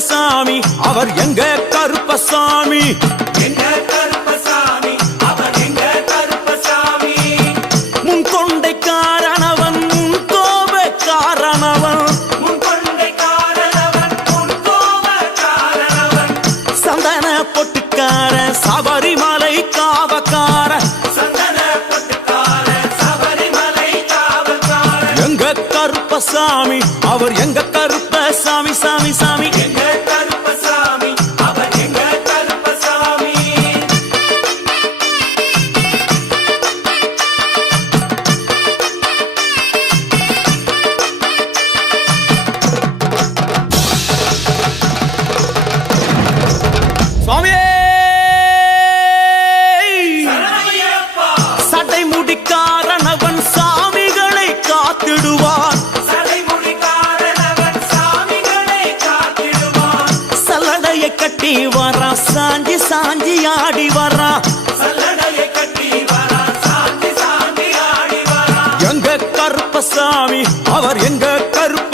கருப்பசாமி அவர் எங்க கருப்பசாமி?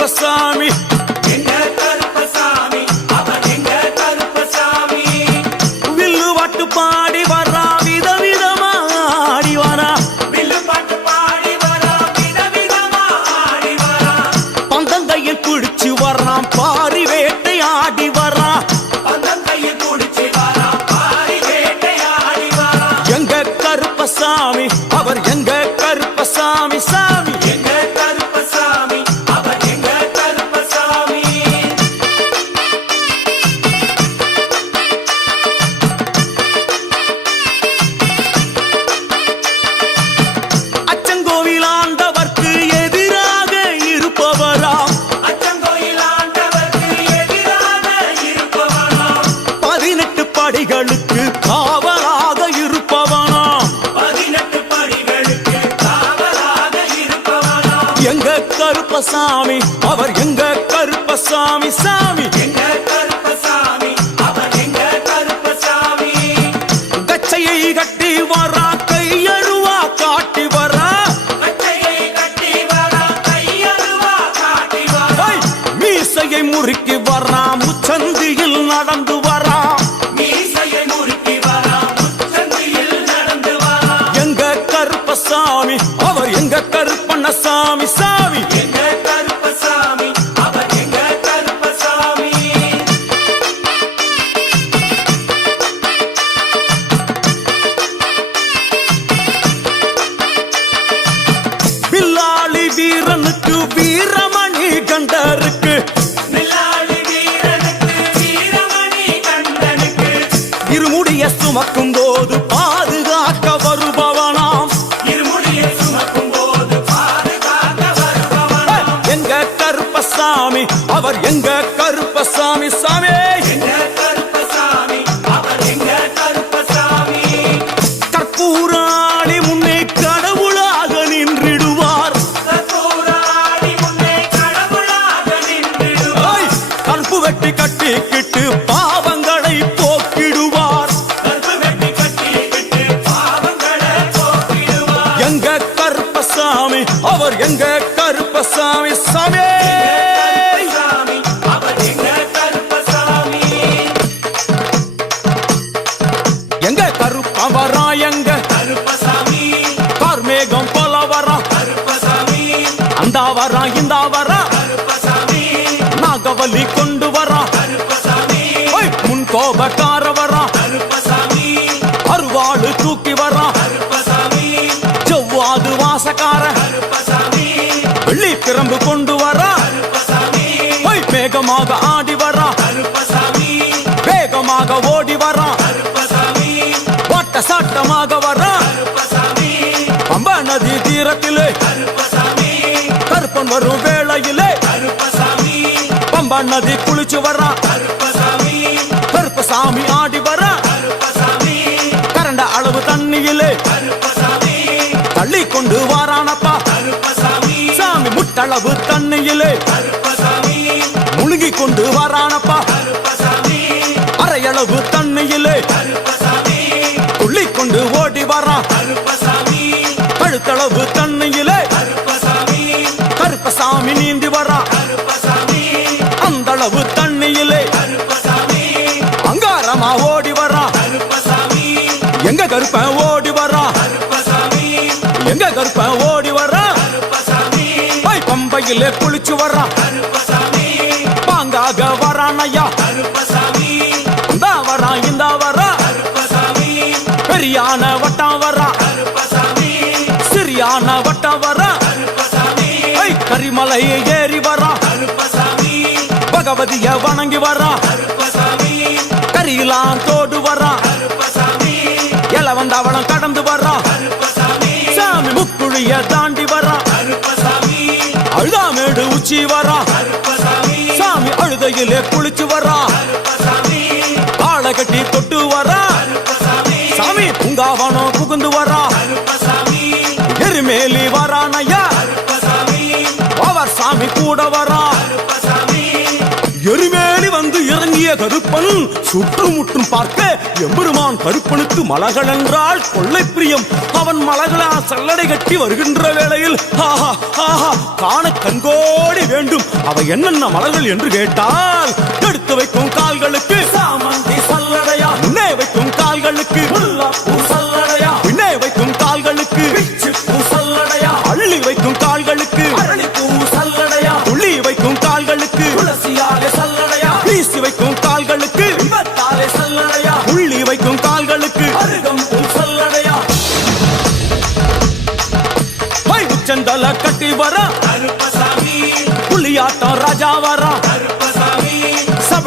கருப்பசாமி. வில்லு பாட்டு பாடி வரா வித விதமா ஆடி வரா. பந்தங்கையில் குடிச்சு வர்றான் பாரி வேட்டை ஆடி வரா. எங்க கருப்பசாமி அவர் எங்க கருப்பசாமி சாமி கருப்பசாமி அவர் எங்க கருப்பசாமி சாமி? எங்க கருப்பசாமி அவர் எங்க கருப்பசாமி? கச்சையை கட்டி வரா கையருவா காட்டி வரா. கச்சையை கட்டி வரா கையருவா காட்டி வரா. மீசையை முறுக்கி வரா முச்சந்தியில் நடந்து வரா. மீசையை முறுக்கி வரா முச்சந்தியில் சாமி? பலி கொண்டு வரா முன் கோபக்கார வரா அருவாடு தூக்கி வரா செவ்வாது வாசக்கார. வெள்ளி பிரம்பு கொண்டு வரா வேகமாக ஆடி வரா வேகமாக ஓடி வரா வட்ட சாட்டமாக வரா பம்பா நதி தீரத்திலே. கருப்பன் வரும் வேளையிலே. பம்பா நதி குளிச்சு வரான் கருப்பசாமி. ஆடி கருப்பசாமி. கரண்ட அளவு தண்ணியிலே. தள்ளி கொண்டு வாரானப்பா. சாமி முட்டளவு தண்ணியிலே. முழுகி கொண்டு வாரானப்பா. அரையளவு தண்ணியிலே. துள்ளி கொண்டு ஓடி கருப்பசாமி. கழுத்தளவு தண்ணியிலே அங்காரமா ஓடி கருப்பசாமி. எங்க கருப்பன் ஓடி கருப்பசாமி. எங்க கருப்பன் ஓடி வரான் கருப்பசாமி. பை பம்பையிலே குளிச்சு கருப்பசாமி. பாங்காக வரான் ஐயா கருப்பசாமி. இந்த வரான் இந்த கருப்பசாமி. பெரியான வட்டம் கருப்பசாமி. சிறியான வட்டம் ஐ கரிமலை ஏறி கருப்பசாமி. பகவதிய வணங்கி கருப்பசாமி கரியெல்லாம் தோடு வரான் இல வந்தவளம் கடந்து வரான் சாமி முக்குழிய தாண்டி வரான் அழுதாமேடு உச்சி வரான் சாமி அழுதையிலே குளிச்சு வரான் ஆளை கட்டி தொட்டு வரான் சாமி பூங்காவனம் புகுந்து வரான் எருமேலி வரான் ஐயா அவர் சாமி கூட வரான் கருப்பன் சுற்றுமுற்றும் பார்க்க எம்பெருமான் கருப்பனுக்கு மலகள் என்றால் கொள்ளை பிரியம். அவன் மலகளா சல்லடை கட்டி வருகின்ற வேளையில் ஆஹா ஆஹா காண கண்கோடி வேண்டும். அவை என்னென்ன மலர்கள் என்று கேட்டால் எடுத்து வைக்கும் கால்களுக்கு சாமந்தி சல்லடையா? முன்னே வைக்கும் கால்களுக்கு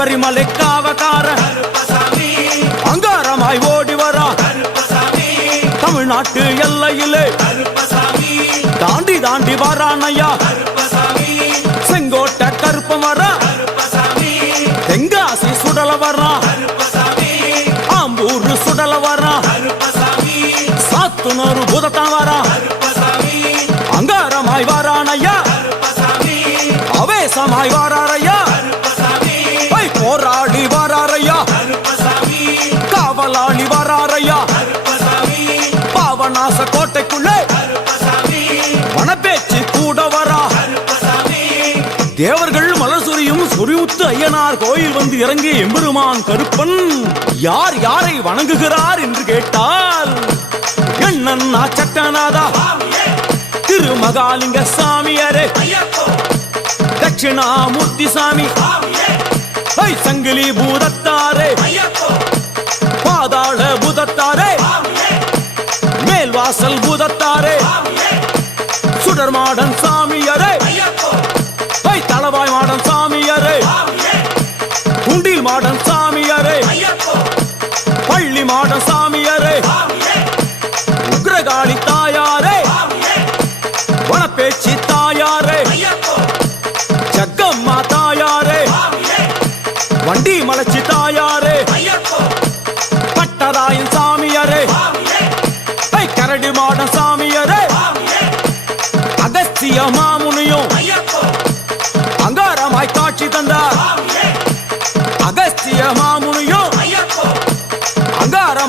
சபரிமலை காவக்கார அங்காரமாய் ஓடி வரா. தமிழ்நாட்டு எல்லையிலே. தாண்டி தாண்டி வரானையா. செங்கோட்ட செங்கோட்டை கருப்பம் வர. தெங்காசி சுடல வரா. ஆம்பூர் சுடல வரா. கருப்பசாமி புதத்தான் வரா. அங்காரமாய் வரானையா. அவேசமாய் வரா. கோட்டைக்குள்ளே. கருப்பசாமி வனப்பேச்சு கூட வரா. தேவர்கள் மலர் சொரியும் ஐயனார் கோயில் வந்து இறங்கிய எம்பெருமான் கருப்பன் யார் யாரை வணங்குகிறார் என்று கேட்டால் என்னன்னா சட்டநாதா திருமகாலிங்க சாமியாரே. தட்சிணாமூர்த்தி சாமி. சங்கிலி பூதத்தாரே. பாதாள பூதத்தாரே. அசல் பூதத்தாரே. சுடர் மாடன் சாமியரே. பை தளவாய் மாடன் சாமியரே. சுவாமியே குண்டில் மாடன் சாமியரே. பள்ளி மாடன் சாமி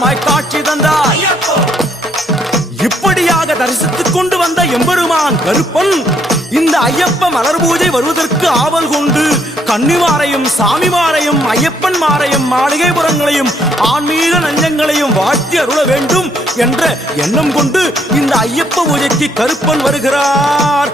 அங்காரமாய் காட்சி தந்தார் இப்படியாக தரிசித்துக் கொண்டு வந்த எம்பெருமான் கருப்பன் இந்த ஐயப்ப மலர் பூஜை வருவதற்கு ஆவல் கொண்டு கன்னிமாரையும் சாமிமாரையும் ஐயப்பன்மாரையும் மாளிகைபுரங்களையும் ஆன்மீக நஞ்சங்களையும் வாழ்த்தி அருள வேண்டும் என்ற எண்ணம் கொண்டு இந்த ஐயப்ப பூஜைக்கு கருப்பன் வருகிறார்.